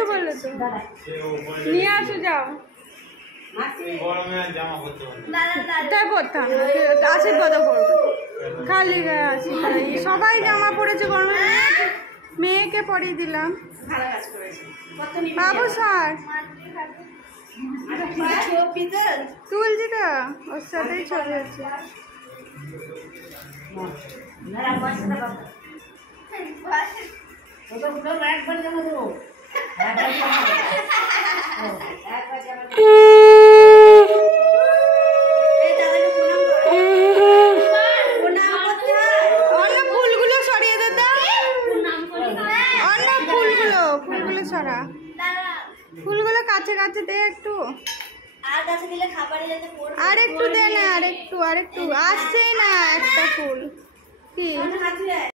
কিছু বললো তো নিয়ে আসো যাও তাই পরতাম আশীর্বাদ করবো খালি গায়ে আসি সবাই জামা পড়েছে গরমে মেয়েকে পরিয়ে দিলাম বাবু স্যার তুলছি তো ওর সাথেই ছবি আছে ফুলগুলো সরিয়ে দে ফুলগুলো সরা ফুলগুলো কাছে কাছে দে একটু আর একটু দে না আর একটু আসছেই না একটা ফুল কি